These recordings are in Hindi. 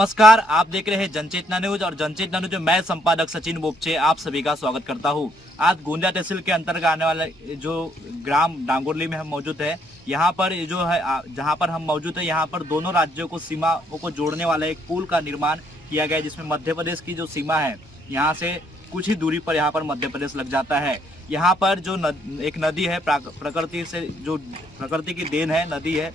नमस्कार, आप देख रहे हैं जनचेतना न्यूज और जनचेतना न्यूज में मैं संपादक सचिन बोपचे आप सभी का स्वागत करता हूं। आज गोंदिया तहसील के अंतर्गत आने वाले जो ग्राम डांगोरली में हम मौजूद है, यहां पर जो है जहां पर हम मौजूद है, यहां पर दोनों राज्यों को सीमाओं को जोड़ने वाला एक पुल का निर्माण किया गया है, जिसमें मध्य प्रदेश की जो सीमा है यहाँ से कुछ ही दूरी पर यहाँ पर मध्य प्रदेश लग जाता है। यहाँ पर जो एक नदी है, प्रकृति से जो प्रकृति की देन है, नदी है,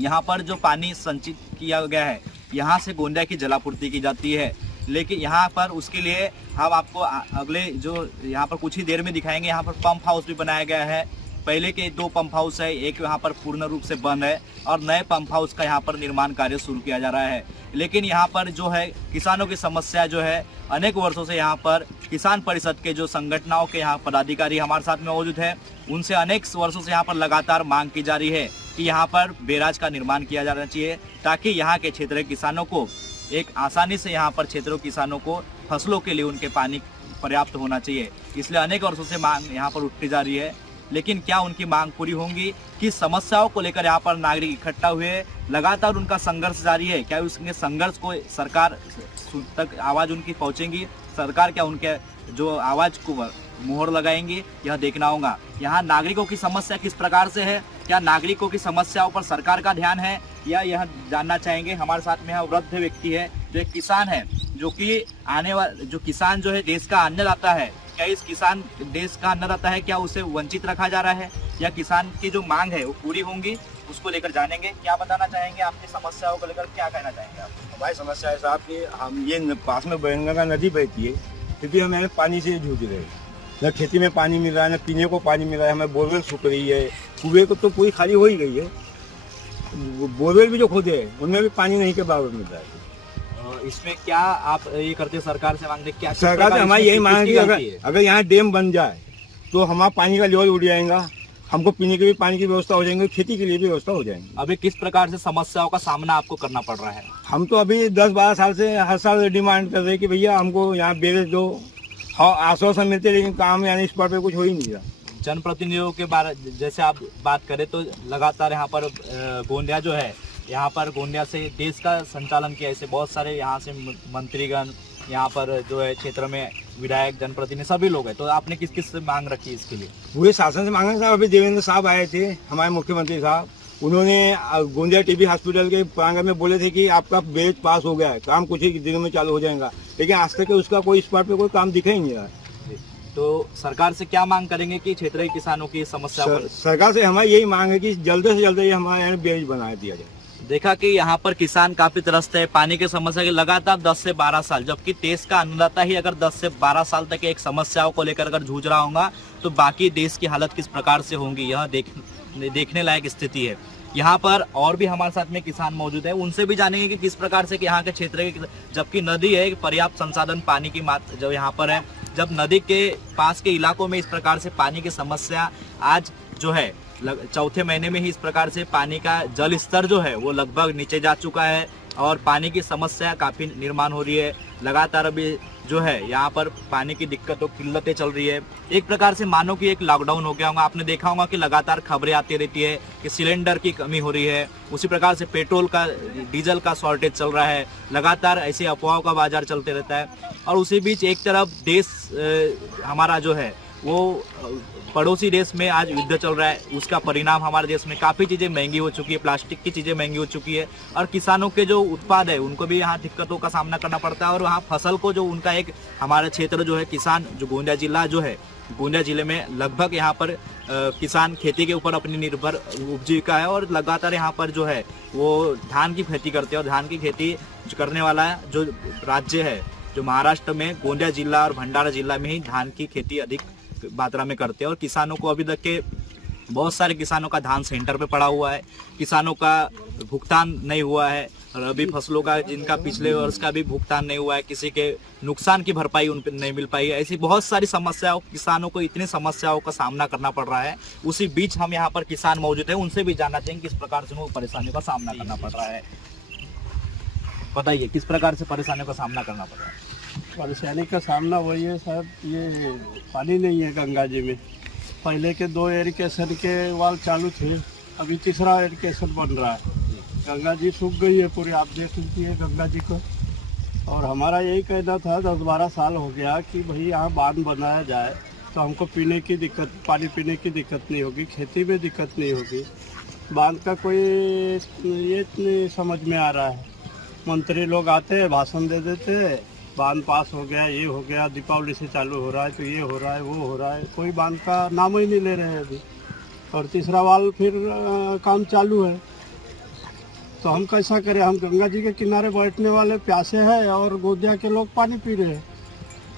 यहाँ पर जो पानी संचित किया गया है, यहाँ से गोंदिया की जलापूर्ति की जाती है। लेकिन यहाँ पर उसके लिए हम आपको अगले जो यहाँ पर कुछ ही देर में दिखाएंगे। यहाँ पर पंप हाउस भी बनाया गया है। पहले के 2 पंप हाउस है, एक यहाँ पर पूर्ण रूप से बंद है और नए पंप हाउस का यहाँ पर निर्माण कार्य शुरू किया जा रहा है। लेकिन यहाँ पर जो है किसानों की समस्या जो है, अनेक वर्षों से यहाँ पर किसान परिषद के जो संगठनों के यहाँ पदाधिकारी हमारे साथ में मौजूद है, उनसे अनेक वर्षों से यहाँ पर लगातार मांग की जा रही है कि यहाँ पर बैराज का निर्माण किया जाना चाहिए, ताकि यहाँ के क्षेत्र के किसानों को एक आसानी से यहाँ पर क्षेत्रों किसानों को फसलों के लिए उनके पानी पर्याप्त होना चाहिए। इसलिए अनेक वर्षों से मांग यहाँ पर उठती जा रही है। लेकिन क्या उनकी मांग पूरी होंगी? किस समस्याओं को लेकर यहाँ पर नागरिक इकट्ठा हुए, लगातार उनका संघर्ष जारी है? क्या उसके संघर्ष को सरकार तक आवाज़ उनकी पहुँचेंगी? सरकार क्या उनके जो आवाज़ को मोहर लगाएंगी? यह देखना होगा। यहाँ नागरिकों की समस्या किस प्रकार से है, क्या नागरिकों की समस्याओं पर सरकार का ध्यान है, या यह जानना चाहेंगे। हमारे साथ में वृद्ध व्यक्ति है जो एक किसान है, जो कि आने वाला जो किसान जो है देश का अन्नदाता है। क्या इस किसान देश का अन्नदाता है, क्या उसे वंचित रखा जा रहा है, या किसान की जो मांग है वो पूरी होंगी, उसको लेकर जानेंगे। क्या बताना चाहेंगे आपकी समस्याओं को लेकर, क्या कहना चाहेंगे आप? हमारी समस्या है साहब कि हम ये पास में गंगा नदी बहती है, क्योंकि हम पानी से जूझ रहे हैं। न खेती में पानी मिल रहा है, न पीने को पानी मिल रहा है। हमें बोरवेल सूख रही है, कुएं को तो पूरी खाली हो ही गई है। बोरवेल भी जो खोदे हैं उनमें भी पानी नहीं के बराबर मिल रहा है। इसमें क्या आप ये करते सरकार से मांगते, क्या सरकार से हमारी यही मांग है कि अगर यहाँ डैम बन जाए तो हमारा पानी का लेवल उड़ जाएगा, हमको पीने के भी पानी की व्यवस्था हो जाएगी, खेती के लिए भी व्यवस्था हो जाएगी। अभी किस प्रकार से समस्याओं का सामना आपको करना पड़ रहा है? हम तो अभी 10-12 साल से हर साल डिमांड कर रहे हैं कि भैया हमको यहाँ बैरेज दो। हाँ, आश्वासन मिलते, लेकिन काम यानी इस पर पे कुछ हो ही नहीं रहा। जनप्रतिनिधियों के बारे जैसे आप बात करें तो लगातार यहाँ पर गोंदिया जो है, यहाँ पर गोंदिया से देश का संचालन किया। ऐसे बहुत सारे यहाँ से मंत्रीगण, यहाँ पर जो है क्षेत्र में विधायक, जनप्रतिनिधि सभी लोग हैं। तो आपने किस किस से मांग रखी इसके लिए? पूरे शासन से मांगे साहब। अभी देवेंद्र साहब आए थे, हमारे मुख्यमंत्री साहब, उन्होंने गोंदिया टीबी हॉस्पिटल के प्रांगण में बोले थे कि आपका बैरेज पास हो गया है, काम कुछ ही दिनों में चालू हो जाएगा। लेकिन आज तक उसका कोई इस पर पे कोई काम दिखा ही नहीं रहा। तो सरकार से क्या मांग करेंगे कि क्षेत्रीय किसानों की समस्या सरकार से हमारी यही मांग है कि जल्द से जल्द ये हमारे यहाँ बैरेज बना दिया जाए। देखा कि यहाँ पर किसान काफी त्रस्त है पानी की समस्या के, लगातार 10 से 12 साल, जबकि देश का अन्नदाता ही अगर 10 से 12 साल तक एक समस्याओं को लेकर अगर जूझ रहा होगा, तो बाकी देश की हालत किस प्रकार से होंगी, यह देखने लायक स्थिति है। यहाँ पर और भी हमारे साथ में किसान मौजूद है, उनसे भी जानेंगे कि किस प्रकार से कि यहाँ के क्षेत्र के, जबकि नदी है, पर्याप्त संसाधन पानी की मात्रा जो यहाँ पर है, जब नदी के पास के इलाकों में इस प्रकार से पानी की समस्या आज जो है चौथे महीने में ही इस प्रकार से पानी का जल स्तर जो है वो लगभग नीचे जा चुका है और पानी की समस्या काफ़ी निर्माण हो रही है। लगातार अभी जो है यहाँ पर पानी की दिक्कतों किल्लतें चल रही है। एक प्रकार से मानो कि एक लॉकडाउन हो गया होगा। आपने देखा होगा कि लगातार खबरें आती रहती है कि सिलेंडर की कमी हो रही है, उसी प्रकार से पेट्रोल का, डीजल का शॉर्टेज चल रहा है। लगातार ऐसे अफवाहों का बाजार चलते रहता है। और उसी बीच एक तरफ देश हमारा जो है वो पड़ोसी देश में आज युद्ध चल रहा है, उसका परिणाम हमारे देश में काफ़ी चीज़ें महंगी हो चुकी है, प्लास्टिक की चीज़ें महंगी हो चुकी है, और किसानों के जो उत्पाद है उनको भी यहाँ दिक्कतों का सामना करना पड़ता है। और वहाँ फसल को जो उनका एक हमारे क्षेत्र जो है किसान, जो गोंदिया जिला जो है, गोंदिया जिले में लगभग यहाँ पर किसान खेती के ऊपर अपनी निर्भर उपजीविका है, और लगातार यहाँ पर जो है वो धान की खेती करते हैं। और धान की खेती करने वाला जो राज्य है, जो महाराष्ट्र में गोंदिया जिला और भंडारा जिला में ही धान की खेती अधिक मात्रा में करते हैं। और किसानों को अभी तक के बहुत सारे किसानों का धान सेंटर पे पड़ा हुआ है, किसानों का भुगतान नहीं हुआ है, और अभी फसलों का जिनका पिछले वर्ष का भी भुगतान नहीं हुआ है, किसी के नुकसान की भरपाई उन पर नहीं मिल पाई है। ऐसी बहुत सारी समस्याओं, किसानों को इतनी समस्याओं का सामना करना पड़ रहा है। उसी बीच हम यहाँ पर किसान मौजूद है, उनसे भी जानना चाहेंगे किस प्रकार से उनको परेशानियों का सामना करना पड़ रहा है। बताइए किस प्रकार से परेशानियों का सामना करना पड़ रहा है? परेशानी का सामना वही है साहब, ये पानी नहीं है गंगा जी में। पहले के 2 इरिगेशन के वाल चालू थे, अभी तीसरा इरिगेशन बन रहा है। गंगा जी सूख गई है पूरी, आप देख लीजिए गंगा जी को। और हमारा यही कहना था, 10-12 साल हो गया कि भाई यहाँ बांध बनाया जाए तो हमको पीने की दिक्कत, पानी पीने की दिक्कत नहीं होगी, खेती में दिक्कत नहीं होगी। बांध का कोई ये नहीं समझ में आ रहा है। मंत्री लोग आते हैं, भाषण दे देते हैं, बांध पास हो गया, ये हो गया, दीपावली से चालू हो रहा है तो ये हो रहा है, वो हो रहा है, कोई बांध का नाम ही नहीं ले रहे हैं अभी। और तीसरा वाल फिर काम चालू है, तो हम कैसा करें? हम गंगा जी के किनारे बैठने वाले प्यासे हैं और गोंदिया के लोग पानी पी रहे हैं।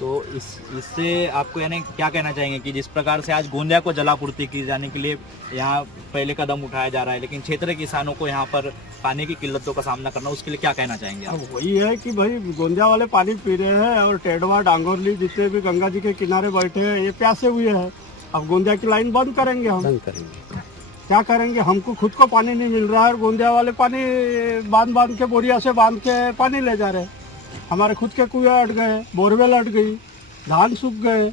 तो इससे आपको यानी क्या कहना चाहेंगे कि जिस प्रकार से आज गोंदिया को जलापूर्ति की जाने के लिए यहाँ पहले कदम उठाया जा रहा है, लेकिन क्षेत्र के किसानों को यहाँ पर पानी की किल्लतों का सामना करना, उसके लिए क्या कहना चाहेंगे आप? अब वही है कि भाई गोंदिया वाले पानी पी रहे हैं और टेडवा डांगोरली जितने भी गंगा जी के किनारे बैठे हैं ये प्यासे हुए हैं। अब गोंदिया की लाइन बंद करेंगे हम, बंद करेंगे, क्या करेंगे? हमको खुद को पानी नहीं मिल रहा है और गोंदिया वाले पानी बांध के बोरिया से बांध के पानी ले जा रहे हैं। हमारे खुद के कुएं अट गए, बोरवेल अट गई, धान सूख गए,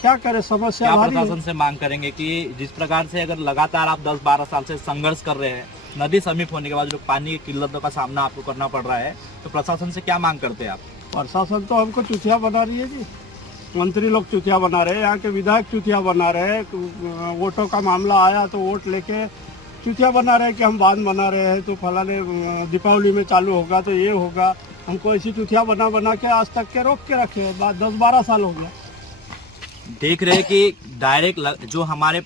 क्या करे? समस्या क्या भारी है। प्रशासन से मांग करेंगे कि जिस प्रकार से अगर लगातार आप 10-12 साल से संघर्ष कर रहे हैं, नदी समीप होने के बाद जो पानी की किल्लतों का सामना आपको करना पड़ रहा है, तो प्रशासन से क्या मांग करते हैं आप? प्रशासन तो हमको चुतिया बना रही है जी, मंत्री लोग चुतिया बना रहे हैं, यहाँ के विधायक चुतिया बना रहे हैं। वोटों का मामला आया तो वोट लेके चुतिया बना रहे हैं कि हम बांध बना रहे हैं तो फलाने दीपावली में चालू होगा तो ये होगा। हमको ऐसी चुतिया बना के आज तक के रोक के रखे, 10-12 साल हो गया। देख रहे हैं कि डायरेक्ट जो हमारे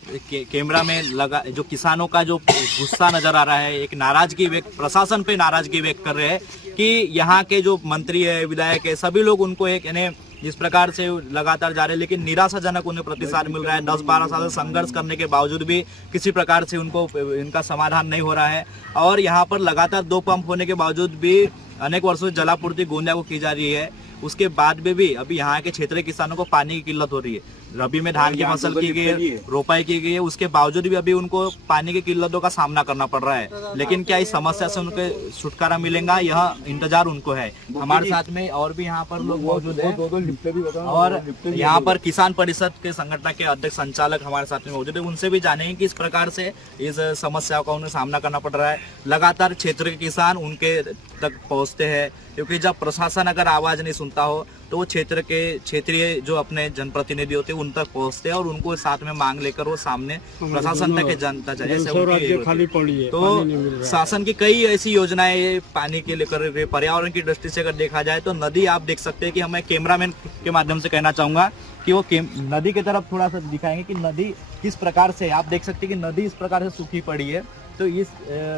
कैमरा में लगा, जो किसानों का जो गुस्सा नजर आ रहा है, एक नाराजगी व्यक्त, प्रशासन पे नाराजगी व्यक्त कर रहे हैं कि यहाँ के जो मंत्री है, विधायक है, सभी लोग उनको एक यानी जिस प्रकार से लगातार जा रहे हैं, लेकिन निराशाजनक उन्हें प्रतिसाद मिल रहा है। 10-12 साल से संघर्ष करने के बावजूद भी किसी प्रकार से उनको इनका समाधान नहीं हो रहा है। और यहाँ पर लगातार 2 पंप होने के बावजूद भी अनेक वर्षों से जलापूर्ति गोंदिया को की जा रही है, उसके बाद में भी अभी यहाँ के क्षेत्रीय किसानों को पानी की किल्लत हो रही है। रबी में धान की फसल की गई है, रोपाई की गई है, उसके बावजूद भी अभी उनको पानी की किल्लतों का सामना करना पड़ रहा है। लेकिन क्या इस समस्या से उनके छुटकारा मिलेगा, यह इंतजार उनको है। हमारे साथ में और भी यहाँ पर लोग मौजूद हैं और यहाँ पर किसान परिषद के संगठन के अध्यक्ष संचालक हमारे साथ में मौजूद है। उनसे भी जानेंगे कि इस प्रकार से इस समस्याओं का उन्हें सामना करना पड़ रहा है। लगातार क्षेत्र के किसान उनके तक पहुँचते हैं, क्योंकि जब प्रशासन अगर आवाज नहीं सुनता हो तो वो क्षेत्र के क्षेत्रीय जो अपने जनप्रतिनिधि होते हैं उन तक पहुंचते हैं और उनको साथ में मांग लेकर वो सामने प्रशासन तक जनता चाहिए। खाली पड़ी है, तो शासन की कई ऐसी योजनाएं पानी के लेकर, पर्यावरण की दृष्टि से अगर देखा जाए तो नदी आप देख सकते हैं कि हमें कैमरामैन के माध्यम से कहना चाहूंगा कि वो नदी की तरफ थोड़ा सा दिखाएंगे कि नदी किस प्रकार से, आप देख सकते हैं कि नदी इस प्रकार से सूखी पड़ी है। तो इस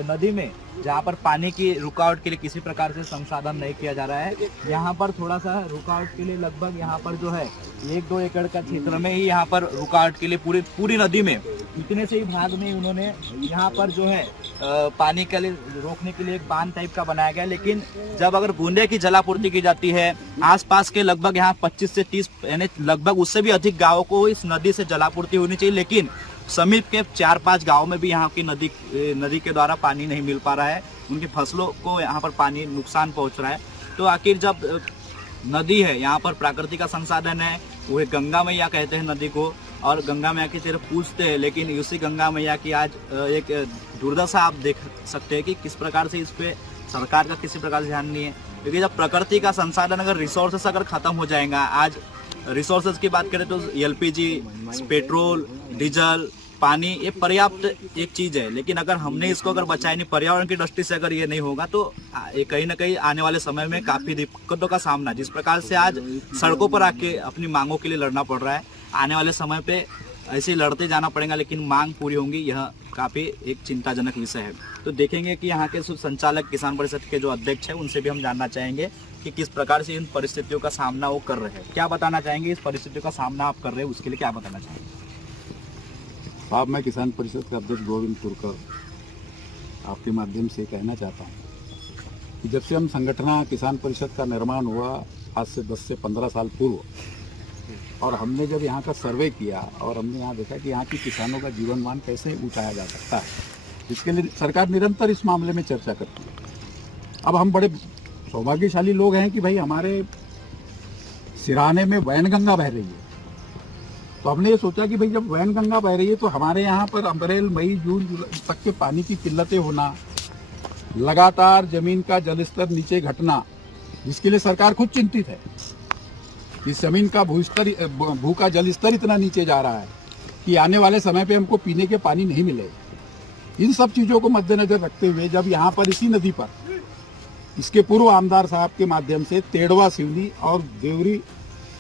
नदी में जहाँ पर पानी की रुकावट के लिए किसी प्रकार से संसाधन नहीं किया जा रहा है, यहाँ पर थोड़ा सा रुकावट के लिए लगभग यहाँ पर जो है 1-2 एकड़ का क्षेत्र में ही यहाँ पर रुकावट के लिए पूरी नदी में इतने से ही भाग में उन्होंने यहाँ पर जो है पानी के लिए रोकने के लिए एक बांध टाइप का बनाया गया। लेकिन जब अगर गोंदिया की जलापूर्ति की जाती है, आसपास के लगभग यहाँ 25 से 30 यानी लगभग उससे भी अधिक गाँवों को इस नदी से जलापूर्ति होनी चाहिए, लेकिन समीप के 4-5 गांव में भी यहाँ की नदी के द्वारा पानी नहीं मिल पा रहा है। उनकी फसलों को यहाँ पर पानी नुकसान पहुँच रहा है। तो आखिर जब नदी है, यहाँ पर प्राकृतिक का संसाधन है, वो गंगा मैया कहते हैं नदी को, और गंगा मैया की तरफ पूछते हैं, लेकिन उसी गंगा मैया की आज एक दुर्दशा आप देख सकते हैं कि किस प्रकार से इस पे सरकार का किसी प्रकार से ध्यान नहीं है। क्योंकि जब प्रकृति का संसाधन अगर रिसोर्सेस अगर खत्म हो जाएगा, आज रिसोर्सेज की बात करें तो एलपीजी, पेट्रोल, डीजल, पानी ये पर्याप्त एक चीज है, लेकिन अगर हमने इसको अगर बचाए नहीं, पर्यावरण की दृष्टि से अगर ये नहीं होगा तो कहीं ना कहीं आने वाले समय में काफी दिक्कतों का सामना, जिस प्रकार से आज सड़कों पर आके अपनी मांगों के लिए लड़ना पड़ रहा है, आने वाले समय पे ऐसे ही लड़ते जाना पड़ेगा, लेकिन मांग पूरी होंगी, यह काफी एक चिंताजनक विषय है। तो देखेंगे कि यहाँ के संचालक किसान परिषद के जो अध्यक्ष है उनसे भी हम जानना चाहेंगे कि किस प्रकार से इन परिस्थितियों का सामना वो कर रहे हैं, क्या बताना चाहेंगे इस परिस्थितियों का सामना आप कर रहे हैं, उसके लिए क्या बताना चाहेंगे? साहब, मैं किसान परिषद का अध्यक्ष गोविंद तुरकर आपके माध्यम से कहना चाहता हूँ कि जब से हम संगठन किसान परिषद का निर्माण हुआ आज से 10 से 15 साल पूर्व, और हमने जब यहाँ का सर्वे किया और हमने यहाँ देखा कि यहाँ की किसानों का जीवन मान कैसे उठाया जा सकता है, इसके लिए सरकार निरंतर इस मामले में चर्चा करती है। अब हम बड़े सौभाग्यशाली लोग हैं कि भाई हमारे सिराने में वैनगंगा बह रही है, तो हमने ये सोचा कि भाई जब वैनगंगा बह रही है तो हमारे यहाँ पर अप्रैल, मई, जून, जुलाई तक के पानी की किल्लतें होना, लगातार जमीन का जलस्तर नीचे घटना, जिसके लिए सरकार खुद चिंतित है। इस जमीन का भू का जलस्तर इतना नीचे जा रहा है कि आने वाले समय पे हमको पीने के पानी नहीं मिलेगा। इन सब चीजों को मद्देनजर रखते हुए जब यहाँ पर इसी नदी पर इसके पूर्व आमदार साहब के माध्यम से तेड़वा सिवनी और देवरी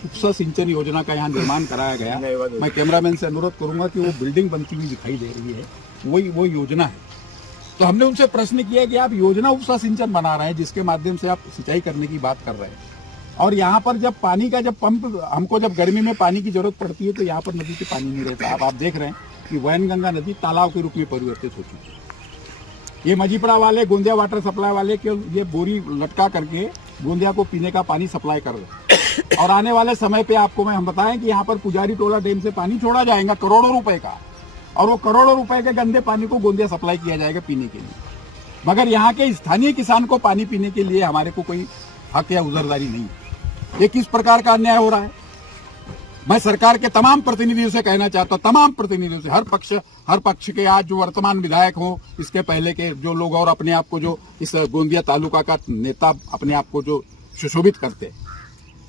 उपसा सिंचन योजना का यहाँ निर्माण कराया गया, मैं कैमरामैन से अनुरोध करूंगा कि वो बिल्डिंग बनती हुई दिखाई दे रही है, वो योजना है। तो हमने उनसे प्रश्न किया कि आप योजना उपसा सिंचन बना रहे हैं जिसके माध्यम से आप सिंचाई करने की बात कर रहे हैं, और यहाँ पर जब पानी का जब पंप हमको जब गर्मी में पानी की जरूरत पड़ती है तो यहाँ पर नदी से पानी नहीं रहता। अब आप देख रहे हैं कि वैनगंगा नदी तालाब के रूप में परिवर्तित हो चुकी है। ये मजीपड़ा वाले गोंदिया वाटर सप्लाई वाले के ये बोरी लटका करके गोंदिया को पीने का पानी सप्लाई कर रहे, और आने वाले समय पे आपको हम बताएं कि यहाँ पर पुजारी टोला डैम से पानी छोड़ा जाएगा करोड़ों रुपए का, और वो करोड़ों रुपए के गंदे पानी को गोंदिया सप्लाई किया जाएगा पीने के लिए। मगर यहाँ के स्थानीय किसान को पानी पीने के लिए हमारे को कोई हक या उजरदारी नहीं है। ये किस प्रकार का अन्याय हो रहा है? मैं सरकार के तमाम प्रतिनिधियों से कहना चाहता हूं, तमाम प्रतिनिधियों से, हर पक्ष के आज जो वर्तमान विधायक हो, इसके पहले के जो लोग और अपने आप को जो इस गोंदिया तालुका का नेता अपने आप को जो सुशोभित करते,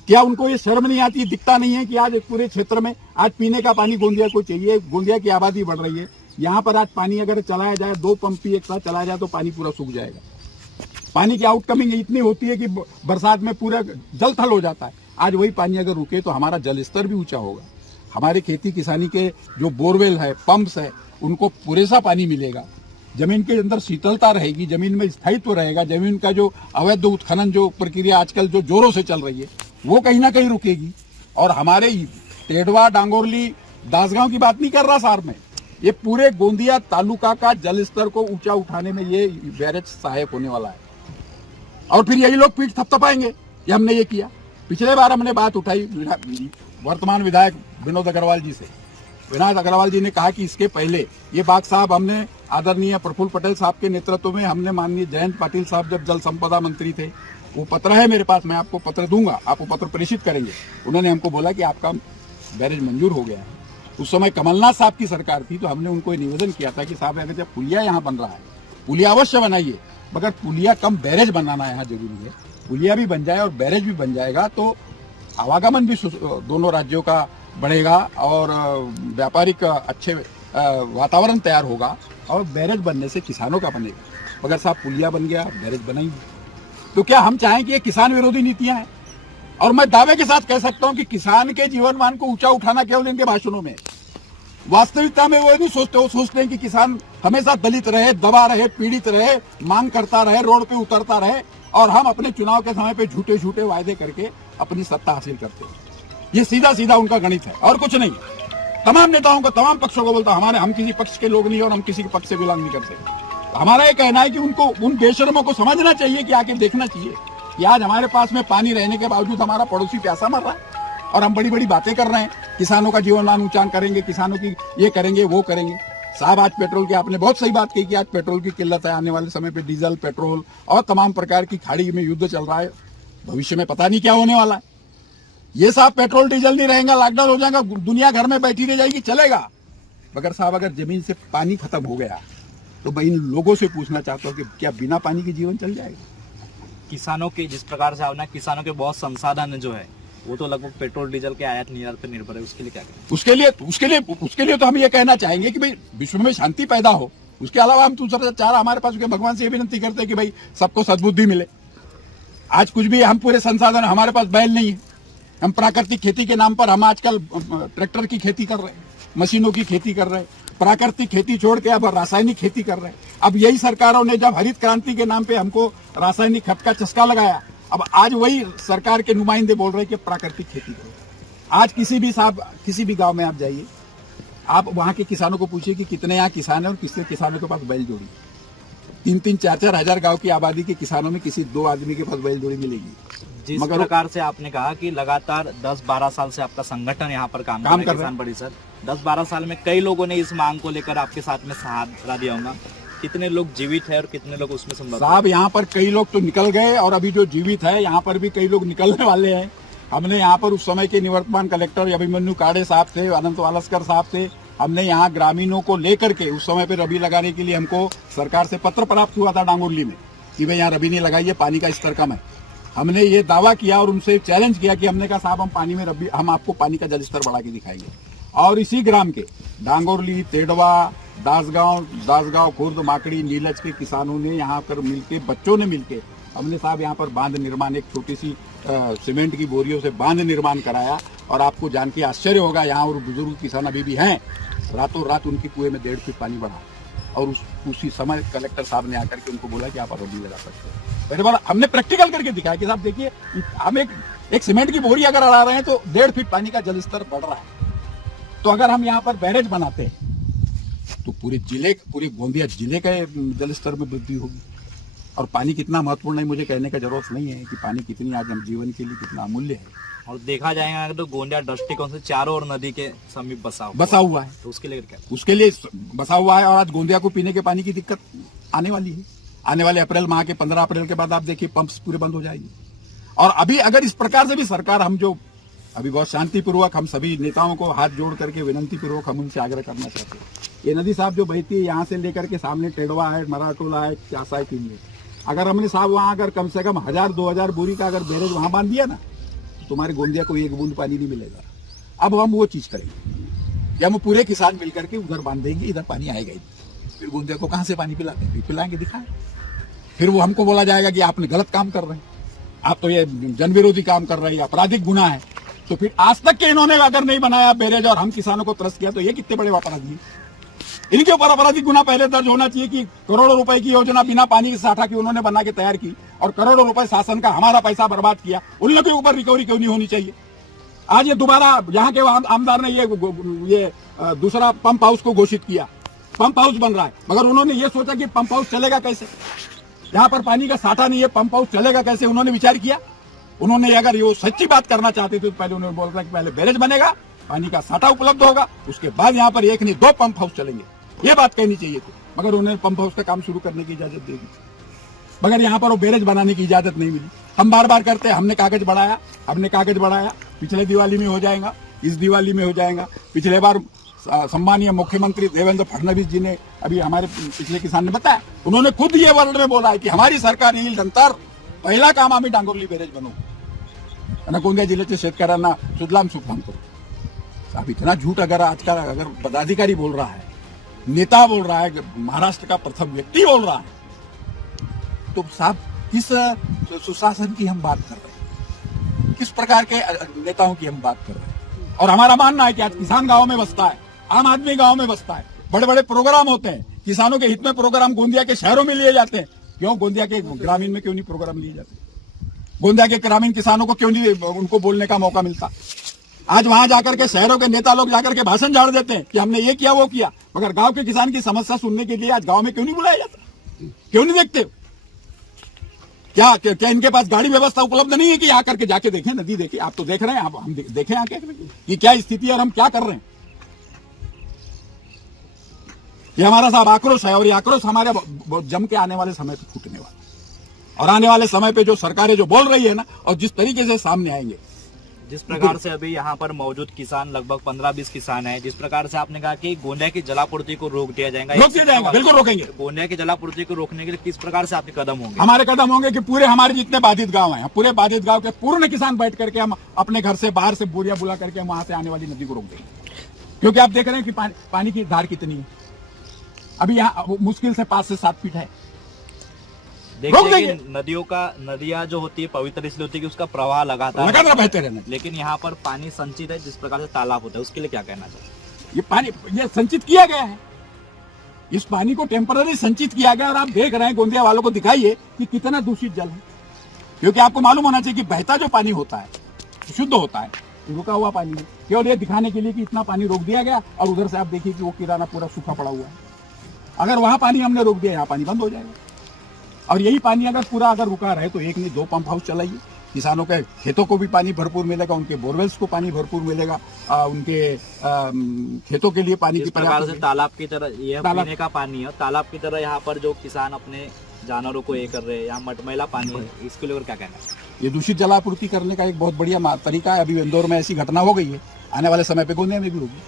क्या उनको ये शर्म नहीं आती, दिखता नहीं है कि आज पूरे क्षेत्र में आज पीने का पानी गोंदिया को चाहिए। गोंदिया की आबादी बढ़ रही है, यहाँ पर आज पानी अगर चलाया जाए, 2 पंप भी एक साथ चलाया जाए तो पानी पूरा सूख जाएगा। पानी की आउटकमिंग इतनी होती है कि बरसात में पूरा जल थल हो जाता है। आज वही पानी अगर रुके तो हमारा जल स्तर भी ऊंचा होगा, हमारे खेती किसानी के जो बोरवेल है, पंप्स है, उनको पूरेसा पानी मिलेगा, जमीन के अंदर शीतलता रहेगी, जमीन में स्थायित्व रहेगा, जमीन का जो अवैध उत्खनन जो प्रक्रिया आजकल जो जोरों से चल रही है वो कहीं ना कहीं रुकेगी। और हमारे तेड़वा, डांगोरली, दासगांव की बात नहीं कर रहा साहब मैं, ये पूरे गोंदिया तालुका का जल स्तर को ऊंचा उठाने में ये बैरेज सहायक होने वाला है। और फिर यही लोग पीठ थपथपाएंगे, ये हमने ये किया। पिछले बार हमने बात उठाई वर्तमान विधायक विनोद अग्रवाल जी से। विनोद अग्रवाल जी ने कहा कि इसके पहले ये बात साहब हमने आदरणीय प्रफुल्ल पटेल साहब के नेतृत्व में हमने माननीय जयंत पाटिल साहब जब जल संपदा मंत्री थे, वो पत्र है मेरे पास, मैं आपको पत्र दूंगा, आपको पत्र प्रेषित करेंगे। उन्होंने हमको बोला कि आपका बैरेज मंजूर हो गया है। उस समय कमलनाथ साहब की सरकार थी, तो हमने उनको निवेदन किया था कि साहब अगर जब पुलिया यहाँ बन रहा है, पुलिया अवश्य बनाइए, मगर पुलिया कम बैरेज बनाना यहाँ जरूरी है। पुलिया भी बन जाए और बैरेज भी बन जाएगा तो आवागमन भी दोनों राज्यों का बढ़ेगा और व्यापारिक अच्छे वातावरण तैयार होगा, और बैरेज बनने से किसानों का बनेगा। मगर साहब पुलिया बन गया, बैरेज बनाएंगे, तो क्या हम चाहें कि ये किसान विरोधी नीतियां हैं? और मैं दावे के साथ कह सकता हूं कि किसान के जीवन मान को ऊंचा उठाना केवल इनके भाषणों में, वास्तविकता में वो नहीं सोचते। वो सोचते हैं कि किसान हमेशा दलित रहे, दबा रहे, पीड़ित रहे, मांग करता रहे, रोड पे उतरता रहे, और हम अपने चुनाव के समय पे झूठे झूठे वायदे करके अपनी सत्ता हासिल करते हैं। ये सीधा सीधा उनका गणित है और कुछ नहीं। तमाम नेताओं को, तमाम पक्षों को बोलता, हम किसी पक्ष के लोग नहीं और हम किसी के पक्ष से बिलोंग नहीं करते। हमारा ये कहना है कि उनको, उन बेशर्मों को समझना चाहिए कि आके देखना चाहिए कि आज हमारे पास में पानी रहने के बावजूद हमारा पड़ोसी प्यासा मर रहा है, और हम बड़ी बड़ी बातें कर रहे हैं, किसानों का जीवन मान ऊंचा करेंगे, किसानों की ये करेंगे, वो करेंगे। साहब आज पेट्रोल की आपने बहुत सही बात कही कि आज पेट्रोल की किल्लत है, आने वाले समय पे डीजल, पेट्रोल और तमाम प्रकार की खाड़ी में युद्ध चल रहा है, भविष्य में पता नहीं क्या होने वाला है। ये साहब पेट्रोल डीजल नहीं रहेगा, लॉकडाउन हो जाएगा, दुनिया घर में बैठी रह जाएगी, चलेगा। मगर साहब अगर जमीन से पानी खत्म हो गया तो मैं इन लोगों से पूछना चाहता हूँ कि क्या बिना पानी के जीवन चल जाएगा? किसानों के जिस प्रकार से आवना, किसानों के बहुत संसाधन जो है वो तो लगभग पेट्रोल डीजल के आयात निर्यात पर निर्भर है, उसके लिए क्या करें? उसके लिए तो हम ये कहना चाहेंगे कि भाई विश्व में शांति पैदा हो। उसके अलावा हम दूसरा चारा हमारे पास भगवान से ये विनती करते हैं कि भाई सबको सद्बुद्धि मिले। आज कुछ भी हम पूरे संसाधन, हमारे पास बैल नहीं है, हम प्राकृतिक खेती के नाम पर हम आजकल ट्रैक्टर की खेती कर रहे हैं, मशीनों की खेती कर रहे हैं, प्राकृतिक खेती छोड़ के अब रासायनिक खेती कर रहे हैं। अब यही सरकारों ने जब हरित क्रांति के नाम पे हमको रासायनिक खत का चस्का लगाया, अब आज वही सरकार के नुमाइंदे बोल रहे हैं कि प्राकृतिक खेती करो। आज किसी भी गांव में आप जाइए, आप वहां के किसानों को पूछिए कि कितने यहाँ किसान है और कितने किसानों के पास बैल जोड़ी। 3-3, 4-4 हजार गांव की आबादी के किसानों में किसी 2 आदमी के पास बैल जोड़ी मिलेगी। जिस प्रकार से आपने कहा कि लगातार 10-12 साल से आपका संगठन यहाँ पर काम कर रहा है, किसान परिषद, 10-12 साल में कई लोगों ने इस मांग को लेकर आपके साथ में सहारा दिया होगा। कितने लोग जीवित है और कितने लोग उसमें संबंधित? साहब यहाँ पर कई लोग तो निकल गए और अभी जो जीवित है यहाँ पर भी कई लोग निकलने वाले हैं। हमने यहाँ पर उस समय के निवर्तमान कलेक्टर अभिमन्यु काड़े साहब थे, अनंत वालस्कर साहब थे, हमने यहाँ ग्रामीणों को लेकर के उस समय पे रबी लगाने के लिए हमको सरकार से पत्र प्राप्त हुआ था डांगोरली में, कि भाई यहाँ रबी नहीं लगाइए, पानी का स्तर कम है। हमने ये दावा किया और उनसे चैलेंज किया कि हमने कहा साहब हम आपको पानी का जलस्तर बढ़ा के दिखाएंगे। और इसी ग्राम के डांगोरली, तेडवा, दासगांव, खुर्द, माकड़ी, नीलज के किसानों ने यहाँ पर मिलके, बच्चों ने मिलके हमने साहब यहाँ पर बांध निर्माण, एक छोटी सी सीमेंट की बोरियों से बांध निर्माण कराया। और आपको जान के आश्चर्य होगा, यहाँ और बुजुर्ग किसान अभी भी हैं, रातों रात उनके कुएं में 1.5 फीट पानी बढ़ा। और उसी समय कलेक्टर साहब ने आकर के उनको बोला कि आप अरबी लगा सकते हैं। पहले बार हमने प्रैक्टिकल करके दिखाया कि साहब देखिए, हम एक सीमेंट की बोरी अगर अड़ा रहे हैं तो 1.5 फीट पानी का जलस्तर बढ़ रहा है। तो अगर हम यहाँ पर बैरेज बनाते हैं तो पूरे गोंदिया जिले का जलस्तर में वृद्धि होगी। और पानी कितना महत्वपूर्ण है मुझे कहने का जरूरत नहीं है कि पानी कितनी आज हम जीवन के लिए कितना अमूल्य है। और देखा जाएगा तो गोंदिया दृष्टिकोण से चारों ओर नदी के समीप बसा हुआ है, तो उसके लिए क्या? उसके लिए बसा हुआ है। और आज गोंदिया को पीने के पानी की दिक्कत आने वाली है। आने वाले अप्रैल माह के 15 अप्रैल के बाद आप देखिए पंप्स पूरे बंद हो जाएंगे। और अभी अगर इस प्रकार से भी सरकार, हम जो अभी बहुत शांतिपूर्वक हम सभी नेताओं को हाथ जोड़ करके विनंती पूर्वक हम उनसे आग्रह करना चाहते हैं, ये नदी साहब जो बहती है यहाँ से लेकर के सामने टेडवा है, मराठोला है, चासा है, किन्नी है, अगर हमने साहब वहाँ अगर कम से कम 1000-2000 बोरी का अगर बैरेज वहां बांध दिया ना, तो तुम्हारे गोंदिया को एक बूंद पानी नहीं मिलेगा। अब हम वो चीज करेंगे कि हम पूरे किसान मिलकर के उधर बांध देंगे, इधर पानी आएगा ही। फिर गोंदिया को कहां से पानी पिलाते हैं? पिलाएंगे, दिखाएं। फिर वो हमको बोला जाएगा कि आपने गलत काम कर रहे हैं, आप तो ये जन विरोधी काम कर रहे हैं, आपराधिक गुना है। तो फिर आज तक के इन्होंने अगर नहीं बनाया बैरेज और हम किसानों को त्रस्त किया, तो ये कितने बड़े अपराधी हैं। इनके ऊपर आपराधिक गुना पहले दर्ज होना चाहिए कि करोड़ों रुपए की योजना बिना पानी की साठा की उन्होंने बना के तैयार की और करोड़ों रुपए शासन का हमारा पैसा बर्बाद किया, उन लोगों के ऊपर रिकवरी क्यों नहीं होनी चाहिए। आज ये दोबारा यहाँ के आमदार ने ये दूसरा पंप हाउस को घोषित किया, पंप हाउस बन रहा है, मगर उन्होंने ये सोचा कि पंप हाउस चलेगा कैसे, यहाँ पर पानी का साठा नहीं है, पंप हाउस चलेगा कैसे, उन्होंने विचार किया। उन्होंने अगर ये सच्ची बात करना चाहते थे तो पहले उन्होंने बोला कि पहले बैरेज बनेगा, पानी का साठा उपलब्ध होगा, उसके बाद यहाँ पर एक नहीं 2 पंप हाउस चलेंगे, ये बात कहनी चाहिए थी। मगर उन्हें पंप हाउस का काम शुरू करने की इजाजत दे दी, मगर यहाँ पर वो बैरेज बनाने की इजाजत नहीं मिली। हम बार बार करते हैं, हमने कागज बढ़ाया, पिछले दिवाली में हो जाएगा, इस दिवाली में हो जाएगा। पिछले बार सम्मानीय मुख्यमंत्री देवेंद्र फडणवीस जी ने, अभी हमारे पिछले किसान ने बताया, उन्होंने खुद ये वर्ड में बोला है की हमारी सरकार येईल नंतर पहिला काम आम्ही डांगोरली बैरेज बनवू आणि गोंदिया जिल्ह्याच्या शेतकऱ्यांना सुजलाम सुफलाम करू। अब इतना झूठ अगर आज का अगर पदाधिकारी बोल रहा है, नेता बोल रहा है, महाराष्ट्र का प्रथम व्यक्ति बोल रहा है, तो साहब किस सुशासन की हम बात कर रहे हैं, किस प्रकार के नेताओं की हम बात कर रहे हैं। और हमारा मानना है कि आज किसान गांव में बसता है, आम आदमी गांव में बसता है, बड़े बड़े प्रोग्राम होते हैं, किसानों के हित में प्रोग्राम गोंदिया के शहरों में लिए जाते हैं, क्यों गोंदिया के ग्रामीण में क्यों नहीं प्रोग्राम लिए जाते? गोंदिया के ग्रामीण किसानों को क्यों नहीं उनको बोलने का मौका मिलता? आज वहां जाकर के शहरों के नेता लोग जाकर के भाषण झाड़ देते हैं कि हमने ये किया वो किया, मगर गांव के किसान की समस्या सुनने के लिए आज गांव में क्यों नहीं बुलाया जाता? क्यों नहीं देखते? क्या इनके पास गाड़ी व्यवस्था उपलब्ध नहीं है कि आकर के जाके देखें, नदी देखें? आप तो देख रहे हैं, हम देखें आके कि क्या स्थिति है और हम क्या कर रहे हैं। ये हमारा साहब आक्रोश है, और ये आक्रोश हमारे बहुत जम के आने वाले समय पे फूटने वाला, और आने वाले समय पे जो सरकारें जो बोल रही है ना, और जिस तरीके से सामने आएंगे, जिस प्रकार से अभी यहाँ पर मौजूद किसान लगभग 15-20 किसान हैं, जिस प्रकार से आपने कहा कि गोंदिया की जलापूर्ति को रोक दिया जाएगा, बिल्कुल रोकेंगे। गोंदिया की जलापूर्ति को रोकने के लिए किस प्रकार से आपके कदम होंगे? हमारे कदम होंगे कि पूरे हमारे जितने बाधित गांव हैं, पूरे बाधित गांव के पूर्ण किसान बैठ करके हम अपने घर से बाहर से बोरिया बुला करके हम वहां से आने वाली नदी को रोक देंगे। क्योंकि आप देख रहे हैं कि पानी की धार कितनी है, अभी यहाँ मुश्किल से 5 से 7 फीट है। देखिए नदियां जो होती है पवित्र इसलिए होती है कि उसका प्रवाह लगातार बहते रहना, लेकिन यहाँ पर पानी संचित है, जिस प्रकार से तालाब होता है, उसके लिए क्या कहना चाहिए? ये पानी ये संचित किया गया है, इस पानी को टेम्पररी संचित किया गया, और आप देख रहे हैं गोंदिया वालों को दिखाइए कि कितना दूषित जल है। क्योंकि आपको मालूम होना चाहिए कि बहता जो पानी होता है शुद्ध होता है, रुका हुआ पानी है, केवल ये दिखाने के लिए कि इतना पानी रोक दिया गया, और उधर से आप देखिए कि वो किराना पूरा सूखा पड़ा हुआ है। अगर वहां पानी हमने रोक दिया, यहाँ पानी बंद हो जाएगा। और यही पानी अगर पूरा अगर रुका रहे तो एक नहीं 2 पंप हाउस चलाइए, किसानों के खेतों को भी पानी भरपूर मिलेगा, उनके बोरवेल्स को पानी भरपूर मिलेगा, उनके खेतों के लिए पानी की प्रकार से तालाब की तरह यह पीने का पानी है, तालाब की तरह यहाँ पर जो किसान अपने जानवरों को ये कर रहे हैं, यहाँ मटमैला पानी है, इसके लिए क्या कहना है? ये दूषित जलापूर्ति करने का एक बहुत बढ़िया तरीका है। अभी इंदौर में ऐसी घटना हो गई है, आने वाले समय पे गोंदिया में भी होगी।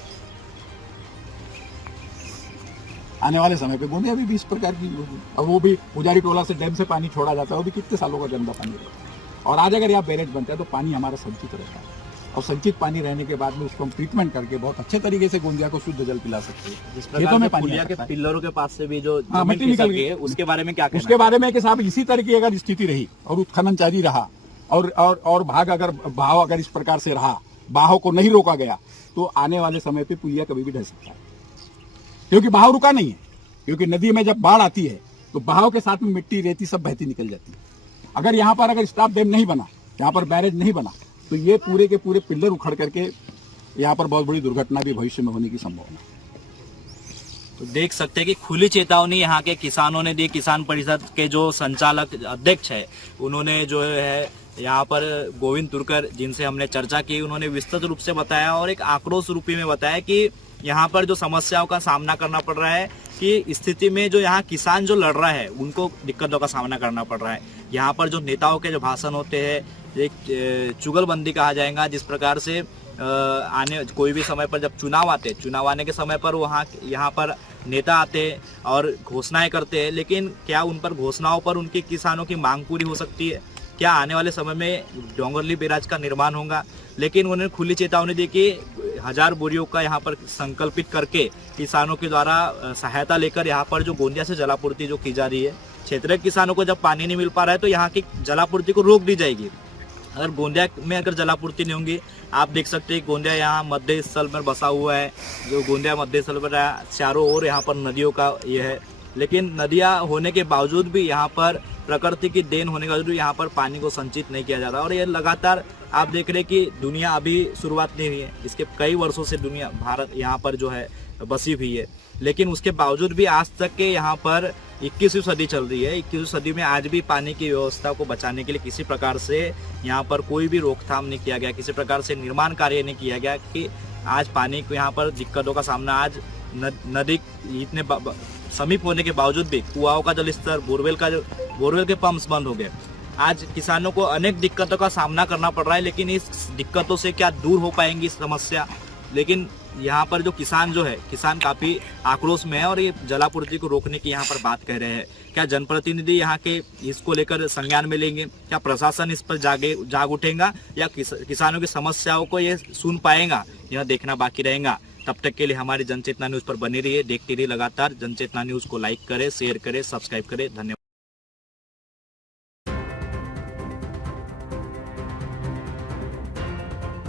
आने वाले समय पे गोंदिया भी इस प्रकार की होगी। और वो भी पुजारी टोला से डैम से पानी छोड़ा जाता है, वो भी कितने सालों का गंदा पानी रहता है। और आज अगर यहाँ बैरेज बनता है तो पानी हमारा संचित रहता है, और संचित पानी रहने के बाद में उसको हम ट्रीटमेंट करके बहुत अच्छे तरीके से गोंदिया को शुद्ध जल पिला सकते हैं। जिस खेतों प्रकार में से पानी पुलिया आ के सकता है। पिल्लरों के पास से भी जो हाँ, जमीन मिट्टी निकल खिसक गई है, उसके बारे में क्या कहना उसके बारे में कि साहब इसी तरह की अगर स्थिति रही और उत्खनन जारी रहा और भाव अगर इस प्रकार से रहा, बहाव को नहीं रोका गया, तो आने वाले समय पे पुलिया कभी भी ढह सकता है, क्योंकि बहाव रुका नहीं है। क्योंकि नदी में जब बाढ़ आती है तो बहाव के साथ में मिट्टी रेती सब बहती निकल जाती है। अगर यहाँ पर अगर स्टॉप डैम नहीं बना, यहाँ पर बैरेज नहीं बना, तो ये पूरे के पूरे पिल्लर उखड़ करके यहाँ पर बहुत बड़ी दुर्घटना भी भविष्य में होने की संभावना है। तो देख सकते हैं कि खुली चेतावनी यहाँ के किसानों ने दी। किसान परिषद के जो संचालक अध्यक्ष है, उन्होंने जो है यहाँ पर गोविंद तुरकर, जिनसे हमने चर्चा की, उन्होंने विस्तृत रूप से बताया और एक आक्रोश रूपी में बताया कि यहाँ पर जो समस्याओं का सामना करना पड़ रहा है, कि स्थिति में जो यहाँ किसान जो लड़ रहा है उनको दिक्कतों का सामना करना पड़ रहा है। यहाँ पर जो नेताओं के जो भाषण होते हैं, एक चुगलबंदी कहा जाएगा, जिस प्रकार से आने कोई भी समय पर जब चुनाव आते, चुनाव आने के समय पर वहाँ यहाँ पर नेता आते और घोषणाएं करते हैं, लेकिन क्या उन पर घोषणाओं पर उनके किसानों की मांग पूरी हो सकती है? क्या आने वाले समय में डोंगरली बैराज का निर्माण होगा? लेकिन उन्होंने खुली चेतावनी दी कि 1000 बोरियों का यहाँ पर संकल्पित करके किसानों के द्वारा सहायता लेकर यहाँ पर जो गोंदिया से जलापूर्ति जो की जा रही है, क्षेत्रीय किसानों को जब पानी नहीं मिल पा रहा है तो यहाँ की जलापूर्ति को रोक दी जाएगी। अगर गोंदिया में अगर जलापूर्ति नहीं होंगी, आप देख सकते हैं गोंदिया यहाँ मध्य स्थल में बसा हुआ है, जो गोंदिया मध्य स्थल पर चारों ओर यहाँ पर नदियों का ये है, लेकिन नदियाँ होने के बावजूद भी यहाँ पर प्रकृति की देन होने के बावजूद यहाँ पर पानी को संचित नहीं किया जाता। और ये लगातार आप देख रहे हैं कि दुनिया अभी शुरुआत नहीं हुई है, इसके कई वर्षों से दुनिया भारत यहाँ पर जो है बसी हुई है, लेकिन उसके बावजूद भी आज तक के यहाँ पर 21वीं सदी चल रही है। 21वीं सदी में आज भी पानी की व्यवस्था को बचाने के लिए किसी प्रकार से यहाँ पर कोई भी रोकथाम नहीं किया गया, किसी प्रकार से निर्माण कार्य नहीं किया गया कि आज पानी को यहाँ पर दिक्कतों का सामना, आज नदी इतने समीप होने के बावजूद भी कुआओं का जल स्तर, बोरवेल के पंप्स बंद हो गए। आज किसानों को अनेक दिक्कतों का सामना करना पड़ रहा है, लेकिन इस दिक्कतों से क्या दूर हो पाएंगी समस्या? लेकिन यहाँ पर जो किसान काफी आक्रोश में है और ये जलापूर्ति को रोकने की यहाँ पर बात कह रहे हैं। क्या जनप्रतिनिधि यहाँ के इसको लेकर संज्ञान में लेंगे? क्या प्रशासन इस पर जाग उठेगा या किसानों की समस्याओं को ये सुन पाएगा? यह देखना बाकी रहेगा। तब तक के लिए हमारी जनचेतना न्यूज पर बनी रहिए, देखती रहिए लगातार। जनचेतना न्यूज को लाइक करें, शेयर करें, सब्सक्राइब करें। धन्यवाद।